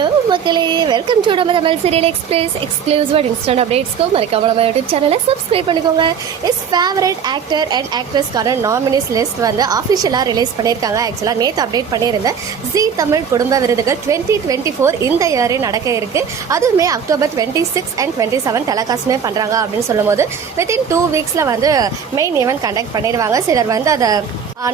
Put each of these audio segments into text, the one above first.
Hello மக்களே welcome to நம்ம Tamil serial express exclusive instant அப்டேட்ஸ்க்கு மறக்காம நம்ம யூடியூப் சேனலை சப்ஸ்கிரைப் பண்ணிக்கோங்க. இஸ் ஃபேவரட் ஆக்டர் அண்ட் ஆக்ட்ரஸ்க்கான நாமினிஸ் லிஸ்ட் வந்து ஆஃபிஷியலாக ரிலீஸ் பண்ணியிருக்காங்க. ஆக்சுவலாக நேற்று அப்டேட் பண்ணியிருந்த ஜி தமிழ் குடும்ப விருதுகள் டுவெண்ட்டி டுவெண்ட்டி ஃபோர் இந்த இயரே நடக்க இருக்கு. அதுவுமே October twenty six and twenty seven டெலகாஸ்ட்மே பண்ணுறாங்க அப்படின்னு சொல்லும்போது வித்தின் டூ வீக்ஸில் வந்து மெயின் ஈவெண்ட் கண்டக்ட் பண்ணிடுவாங்க. சிலர் வந்து அதை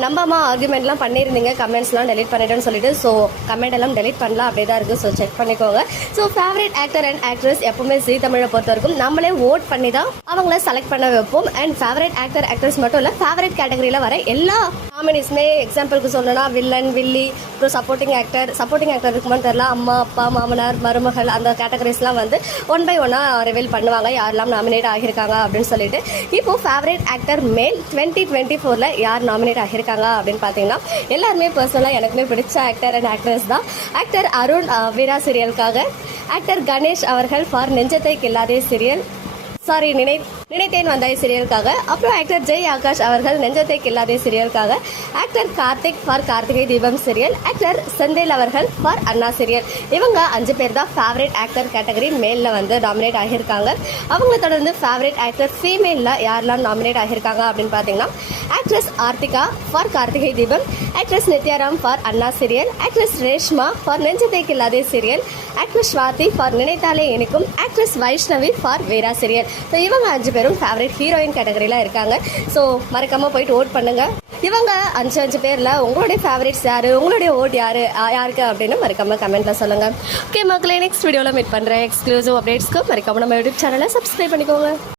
நம்ம அம்மா ஆர்குமெண்ட்லாம் பண்ணியிருந்தீங்க. கமெண்ட்ஸ்லாம் டெலிட் பண்ணிட்டேன்னு சொல்லிட்டு. ஸோ கமெண்ட் எல்லாம் டெலிட் பண்ணலாம். அப்படியே தான் இருக்குது ஸோ செக் பண்ணிக்கோங்க. So favourite actor and actress எப்பவுமே ஜீ தமிழை பொறுத்த வரைக்கும் நம்மளே ஓட் பண்ணி தான் அவங்கள செலக்ட் பண்ண வைப்போம். அண்ட் ஃபேவரட் ஆக்டர் ஆக்ட்ரஸ் மட்டும் இல்லை ஃபேவரட் கேட்டகரியில் வர எல்லா நாமினிஸ்மே எக்ஸாம்பிளுக்கு சொல்லணும்னா வில்லன் வில்லி அப்புறம் சப்போர்ட்டிங் ஆக்டர் சப்போர்ட்டிங் ஆக்டர் இருக்குமான்னு தெரியல. அம்மா அப்பா மாமனார் மருமகள் அந்த கேட்டகரிஸ்லாம் வந்து ஒன் பை ஒன்னாக ரிவீல் பண்ணுவாங்க. யாரெல்லாம் நாமினேட் ஆகியிருக்காங்க அப்படின்னு சொல்லிட்டு. இப்போ favourite actor male twenty twenty ஃபோரில் யார் நாமினேட் இருக்காங்க அப்படின்னு பார்த்தீங்கன்னா எல்லாருமே பர்சனலாக எனக்குமே பிடிச்ச ஆக்டர் அண்ட் ஆக்ட்ரஸ் தான். ஆக்டர் அருண் வீரா சீரியலுக்காக ஆக்டர் கணேஷ் அவர்கள் for Nenjathai Killadhe serial sorry நினை நினைத்தேன் வந்தாய் சீரியலுக்காக அப்புறம் ஆக்டர் ஜெய் ஆகாஷ் அவர்கள் நெஞ்சத்தை கில்லாதே சீரியலுக்காக actor Karthik for Karthigai Deepam serial actor Senthil அவர்கள் ஃபார் அண்ணா சீரியல் இவங்க அஞ்சு பேர் தான் ஃபேவரட் ஆக்டர் கேட்டகரி மேலில் வந்து நாமினேட் ஆகியிருக்காங்க. அவங்க தொடர்ந்து ஃபேவரட் ஆக்டர் ஃபீமேலில் யாரெல்லாம் நாமினேட் ஆகியிருக்காங்க அப்படின்னு பார்த்தீங்கன்னா actress Aarthika for Karthigai Deepam actress Nithyaram for Anna serial actress Reshma for Nenjathai Killadhe serial actress Swathi for Ninaithale Inikkum actress Vaishnavi for Veera serial so இவங்க அஞ்சு பேரும் ஃபேவரட் ஹீரோயின் கேட்டகரியில் இருக்காங்க. So மறக்காமல் போயிட்டு ஓட் பண்ணுங்க. இவங்க அஞ்சு அஞ்சு பேரில் உங்களுடைய ஃபேவரட்ஸ் யார்? உங்களுடைய ஓட் யார்? யாருக்கு அப்படின்னு மறக்காமல் கமெண்ட்டில் சொல்லுங்க. ஓகே மக்களே நெக்ஸ்ட் வீடியோவில் மீட் பண்ணுறேன் எக்ஸ்க்ளூசிவ் அப்டேட்ஸ்க்கு மறக்காம நம்ம யூடியூப் சேனலை சப்ஸ்கிரைப் பண்ணிக்கோங்க.